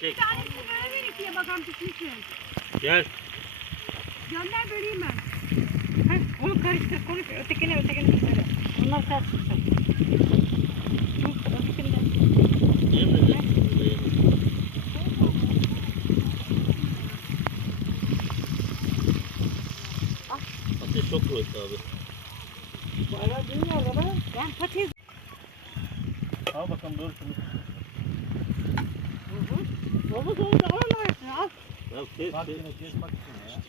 Çek. Bir tanesini böyle ver ikiye bakalım mi? Gel. Gönder böleyim ben. Heh, onu karıştır, konuş. Ötekine, ötekine söyle. Bunlar karıştırsın. Hı, ötekini de. Yemedi. Ateş çok kuvvetli abi. Ben patates. Al bakalım dur şunu. Da onun arasına al. Ya kes Bak kes. yine kes bak şuna ya.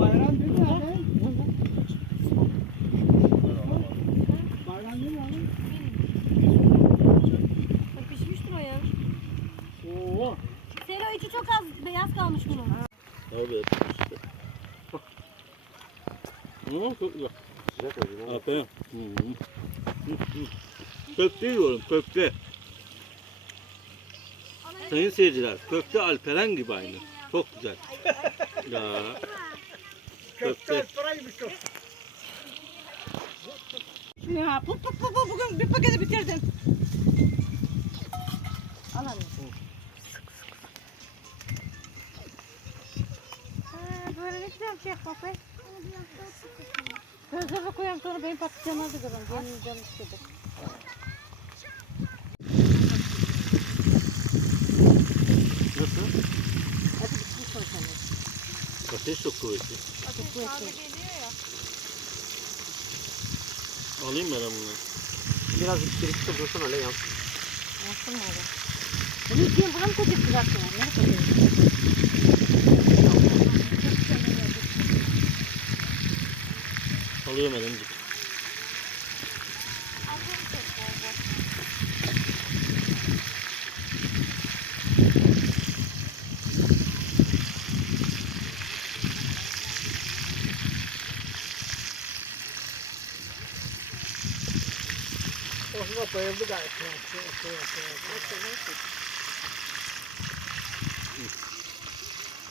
Bayram değil mi abi? Bayram değil mi abi? Pişmiştir o ya. Oo. Selo içi çok az beyaz kalmış bunun. Abi işte. Hı, çok güzel. Sıcak acı. Aferin. Köfte yiyorum köfte. Sayın seyirciler köfte Alperen gibi aynı. Çok güzel. ya. Köfte. Ya put put put put bugün bir paketi bitirdin. Al anne. Böyle ne güzel şey yapmak be. Gözlerine koyalım sonra benim patlıcanı aldı kızım. Benim canım istedi. Nasıl? Hadi bitmiş o sana. Ateş çok kuvvetli. Çok kuvvetli. Alayım ben bunu. Biraz biriktir dursun öyle yan. Yapsın mı öyle? Bunu ikiye buram koyacak zaten. Ne koyacak? Alıyorum ben onu. Osman bayıldı gayet.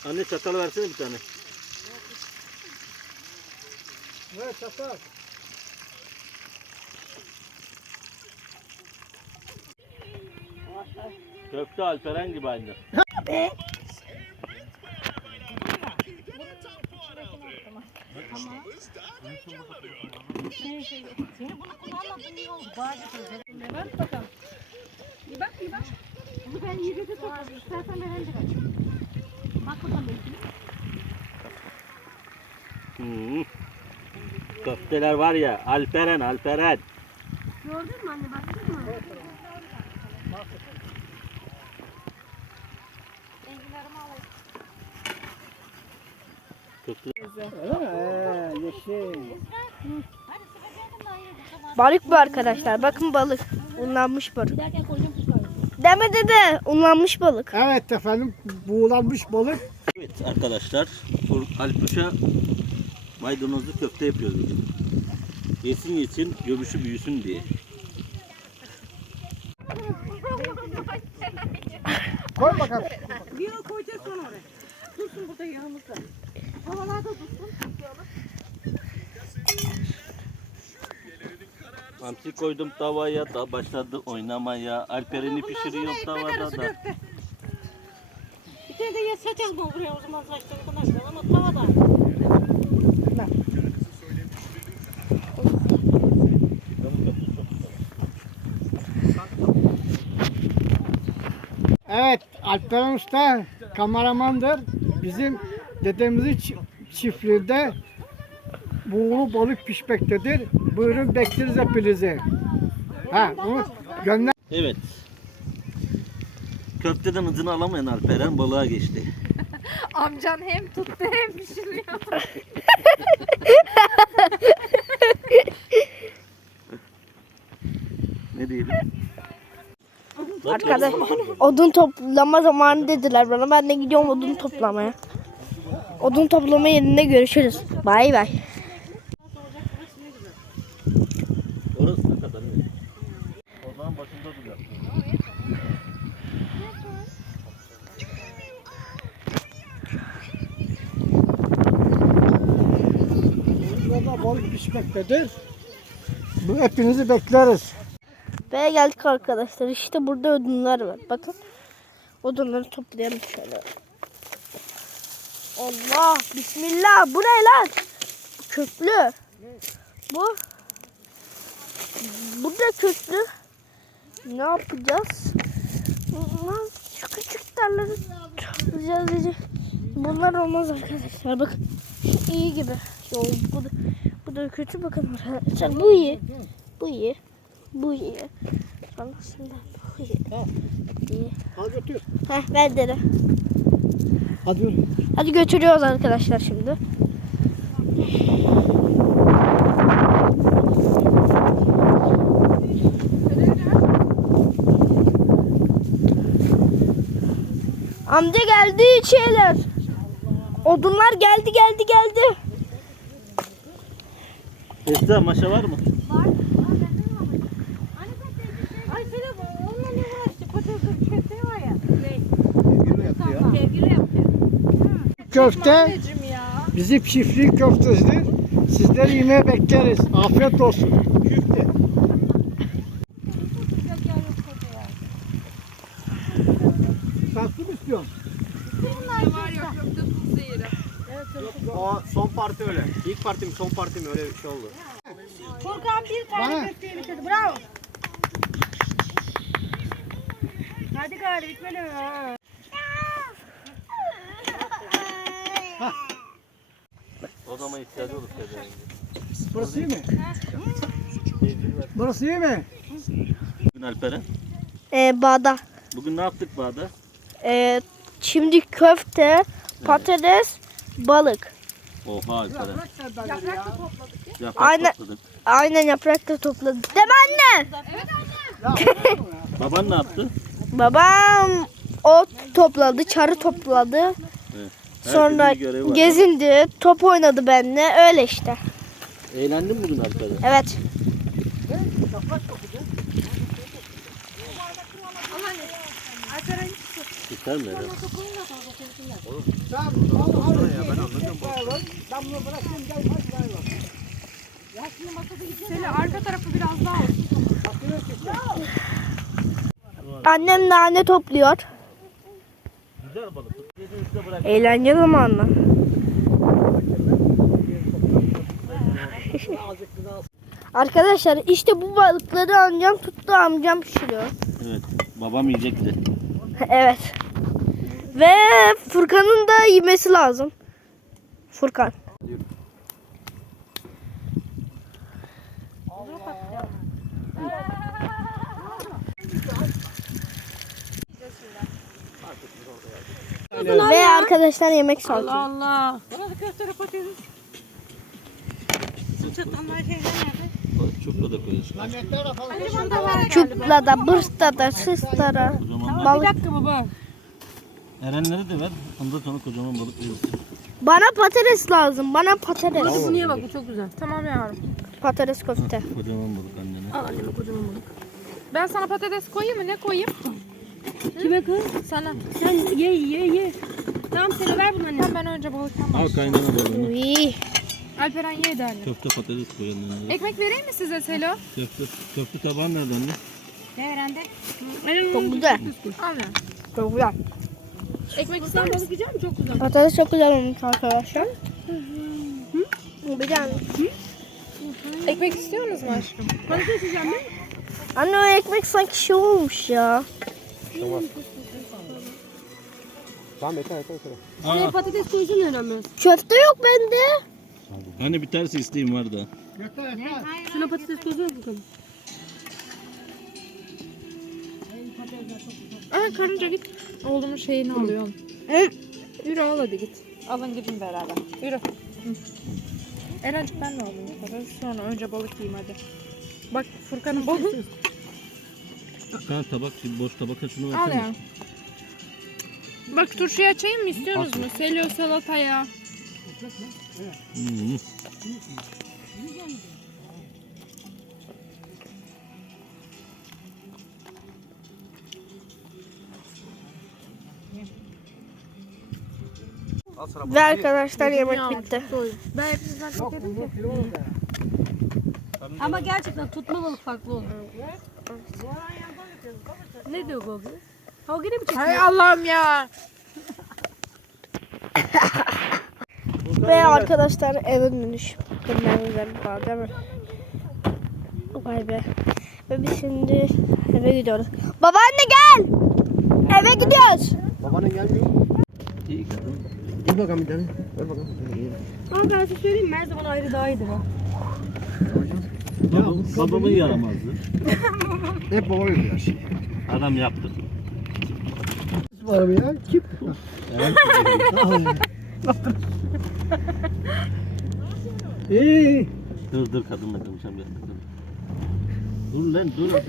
Anne çatal versene bir tane. Ver çatal. Köfte Alperen gibi aynı. Şey, şey, seni bunu kullanmadın iyi oldu. Bağcı Ne var bakalım. Bir bak bir bak. Bunu ben yedi de tutarım. İstersen ben önce kaçayım. Bak bakalım. Hı. Köfteler var ya Alperen Alperen. Gördün mü anne baktın mı? Enginlerimi alayım. Köfte. Öyle mi? Ee, yeşil. Hadi sıkacaktım da hayır. Tamam. Balık bu arkadaşlar. Bakın balık. Unlanmış balık. Deme dede. Unlanmış balık. Evet efendim buğulanmış balık. Evet arkadaşlar Alpuş'a maydanozlu köfte yapıyoruz bugün. Yesin yesin göbüşü büyüsün diye. Koy bakalım. Bir yıl koyacağız sonra oraya. Dursun burada yanımızda. Havalarda dursun. Hamsi koydum tavaya da başladı oynamaya. Alperen'i pişiriyorum tavada da. Bir tane de saçacağız mı buraya o zaman saçları konuşalım ama tavada. Evet Alperen Usta kameramandır. Bizim dedemizin çi- çiftliğinde buğulu balık pişmektedir. Buyurun bekleriz hepinizi. Ha, bunu gönder. Evet. Köfteden hızını alamayan Alperen balığa geçti. Amcan hem tuttu hem pişiriyor. Ne diyelim? Arkadaş odun toplama zamanı dediler bana. Ben de gidiyorum odun toplamaya. Odun toplama yerinde görüşürüz. Bay bay. Orası ne kadar iyi. O zaman başında duruyor. Pişmektedir. Bu hepinizi bekleriz. Ve geldik arkadaşlar. İşte burada odunlar var. Bakın. Odunları toplayalım şöyle. Allah bismillah bu ne lan? Köklü. Bu. Bu da köklü. Ne yapacağız? Lan şu küçük dalları toplayacağız. Bunlar olmaz arkadaşlar. Bak şu iyi gibi. Şu, da, bu da kötü bakın arkadaşlar. Bu iyi. Bu iyi. Bu iyi. Sonrasında bu iyi. Bu iyi. Hadi götür. Heh ver dede. Hadi yürü. Hadi götürüyoruz arkadaşlar şimdi. Amca geldi şeyler. Odunlar geldi geldi geldi. Esra maşa var mı? Ay Selo onunla ne uğraştı? Patates köfte var ya. Sevgili. Köfte bizim çiftlik köftesidir. Sizleri yemeğe bekleriz. Afiyet olsun. Köfte. Tatlı mı istiyorsun? O son parti öyle. İlk parti mi son parti mi öyle bir şey oldu. Furkan bir tane Bana. köfteyi bitirdi. Bravo. Hadi gari bitmeli mi? Ha. O zaman ihtiyacı olur pezevengi. Burası iyi mi? Burası iyi mi? Bugün Alperen. Ee, bağda. Bugün ne yaptık Bağda? Ee, şimdi köfte, patates, balık. Oha Alperen. Yaprak Aynen. topladık. Aynen yaprak da topladık. Değil mi anne? Baban ne yaptı? Babam ot topladı, çarı topladı. Evet. Sonra görevi var. gezindi, top oynadı benimle. Öyle işte. Eğlendin mi bugün Alperen? Evet. Biter mi? Eren? Selo arka tarafı biraz daha olsun. Annem nane topluyor. Güzel balık. Eğlence zamanı. Arkadaşlar işte bu balıkları amcam tuttu amcam pişiriyor. Evet. Babam yiyecekti. Evet. Ve Furkan'ın da yemesi lazım. Furkan. Ve arkadaşlar yemek saati. Allah. Bana da köfte patates. Su çatanlar şeyler nerede? Çupra da koyuyorsun. Çupla da, bırsta da, sısla da. Kocaman Bir Balık. dakika baba. Erenleri de ver. Ondan sonra kocaman balık veririz. Bana patates lazım. Bana patates. Bunu ye bak bu çok güzel. Tamam yavrum. Patates köfte. Kocaman balık annene. Al anneme kocaman balık. Ben sana patates koyayım mı? Ne koyayım? Kime kız? Sana. Sen ye ye ye. Tamam Selo ver bunu anne. Tamam ben önce balıktan Al başlayayım. kaynana balığını. Uy. Alperen ye de anne. Köfte patates koy annene. Ekmek vereyim mi size Selo? Köfte, köfte tabağın nerede anne? Değerende. Çok güzel. Anne. Çok güzel. Ekmek ister misin? balık yiyecek misin? Çok güzel. Patates çok güzel olmuş arkadaşlar. Bir tane. Ekmek istiyorsunuz mu aşkım? Patates yiyeceğim ben. Anne o ekmek sanki şey olmuş ya. Tamam yeter yeter yeter. Aa, Patates koysun önemli. Köfte yok bende. hani bir tersi isteğim var da. Yeter yeter. Şuna patates koysun bakalım. Aa karınca git. Oğlumun şeyini alıyor. Hı. Yürü al hadi git. Alın gidin beraber. Yürü. Hı. Erencik ben de alayım. Patates. Sonra önce balık yiyeyim hadi. Bak Furkan'ın balığı. Tane tabak, boş tabaka şunu Al versene. ya. Bak turşuyu açayım mı istiyorsunuz mu? Selio salataya. Hmm. Ve arkadaşlar yemek bitti. Ben hepinizden çok yedim ki. Ama gerçekten tutma balık farklı oluyor. Ne diyor Google? O gene mi çekiyor? Hay Allah'ım ya. Ve arkadaşlar eve dönüş. Günlerimizden falan değil mi? Vay be. Ve biz şimdi eve gidiyoruz. Babaanne gel. Eve gidiyoruz. Babanın gelmiyor? İyi kadın. Dur bakalım bir tane. Ver bakalım. Ama ben size söyleyeyim mi? Her zaman ayrı daha iyidir o. Babam, babamın yaramazdı. Hep baba yapıyor. Adam yaptı. Var mı ya? Kim? İyi. dur dur kadınla konuşacağım ya. Dur lan dur lan.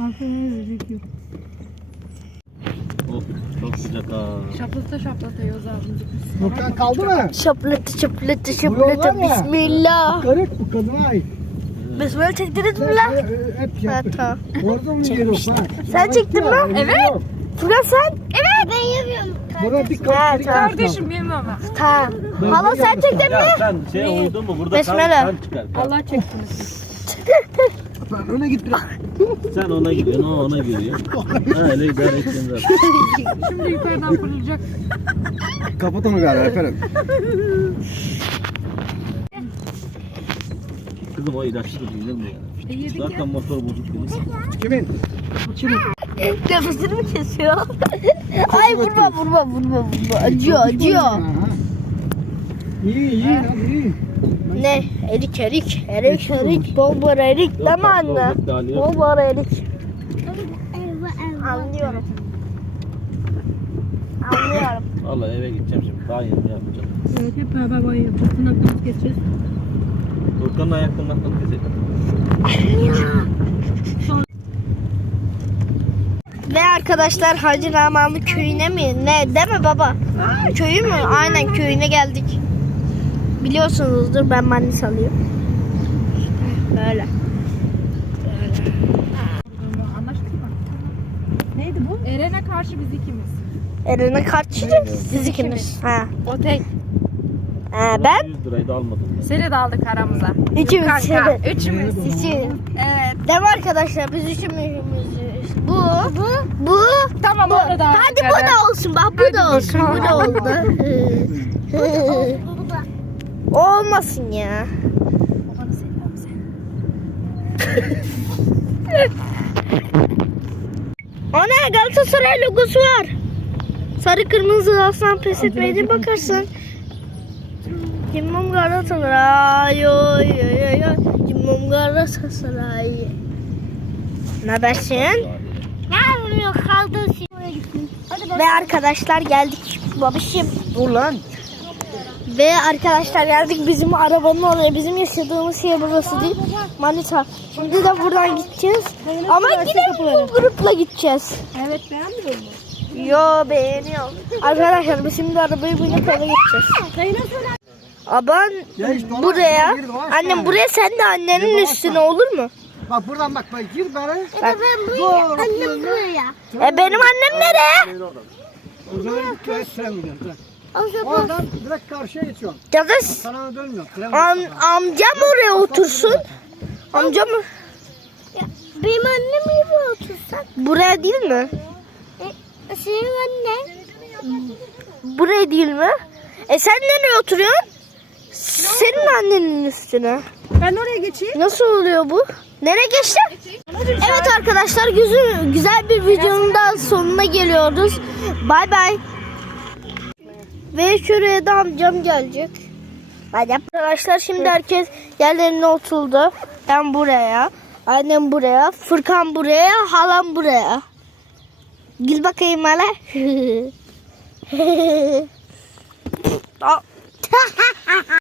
Oh, ha. Şaplata şaplata yoz ağzımızı. Furkan kaldı mı? Bu var şaplatı. ya. Bismillah. Garip bu kadına ait. Bismillah çektiniz mi lan? Hep Ha, yaptı. tamam. Orada mı ha? Sen çektin mi? Evet. Furkan sen? Evet. Ben yapıyorum. Buna bir kapı tamam. Kardeşim benim ama. Tamam. Hala sen çektin mi? Ya sen şey uydun mu burada kan, Besmele. kan çıkar. Allah çektiniz. Ben öne git biraz. Sen ona gidiyorsun o ona giriyor. ha öyle idare edeceksin zaten. Şimdi yukarıdan fırlayacak. Kapat onu galiba efendim. Kızım o ilaçlı bilir mi ya? Zaten motor bozuk bilir. Kimin? Kimin? Nefesini mi kesiyor? Ay vurma vurma vurma vurma. Acıyor acıyor. İyi iyi lan iyi. Ne? Erik erik. Erik erik. Bomba erik. Değil mi anne? Bomba erik. Anlıyorum. Anlıyorum. Vallahi eve gideceğim şimdi. Daha yeni yapacağım. Evet hep beraber banyo yapacağız. Tırnaklarımızı keseceğiz. Furkan'ın kıl keselim. Ve arkadaşlar Hacı Rahmanlı köyüne mi? Ne? Değil mi baba? Köyü mü? Aynen köyüne geldik. Biliyorsunuzdur ben Manisalıyım. Böyle. Anlaştık mı? Neydi bu? Eren'e karşı biz ikimiz. Eren'e karşı siz ikiniz. Ha. O tek. Ha, ben 100 lirayı da almadım. ya. Seni de aldık aramıza. üçümüz. Kanka. Üçümüz. İki. Evet. Değil mi arkadaşlar? Biz üçümüz. Bu. Bu. Bu. Tamam Bu. onu da aldık. Hadi bu da olsun. Bak bu da olsun. Bu da oldu. Olmasın ya. Ana Galatasaray logosu var. Sarı kırmızı aslan pes etmeydi bakarsın. Cimbom Galatasaray. Oy oy oy oy. Cimbom Galatasaray. Ne habersin? Ne yok kaldı Ve arkadaşlar geldik babişim. Dur lan. Ve arkadaşlar geldik bizim arabanın oraya. Bizim yaşadığımız yer burası değil. Manita. Şimdi de buradan gideceğiz. Ama yine bu grupla gideceğiz. Evet beğenmiyor musun? Yo beğeniyorum. Arkadaşlar biz şimdi arabayı binip eve gideceğiz. Aban buraya. Annem yani. buraya sen de annenin üstüne olur mu? Bak buradan bak bak gir bari. Bak. Doğru. E benim annem nereye? Uzağa git ve tren gidiyorsun. Oradan direkt karşıya geçiyorsun. Ya da Sana dönmüyor. Tren am, amcam oraya otursun. Amcam Benim annem nereye otursak? Buraya değil mi? Senin annen. Buraya değil mi? E sen nereye oturuyorsun? Senin annenin üstüne. Ben oraya geçeyim. Nasıl oluyor bu? Nereye geçti? Evet arkadaşlar güzel, güzel bir videonun daha sonuna geliyoruz. Bay bay. Ve şuraya da amcam gelecek. Hadi arkadaşlar şimdi herkes yerlerine oturdu. Ben buraya, annem buraya, Furkan buraya, halam buraya. Gül bakayım hele. Aa.